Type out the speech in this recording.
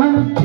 Amen.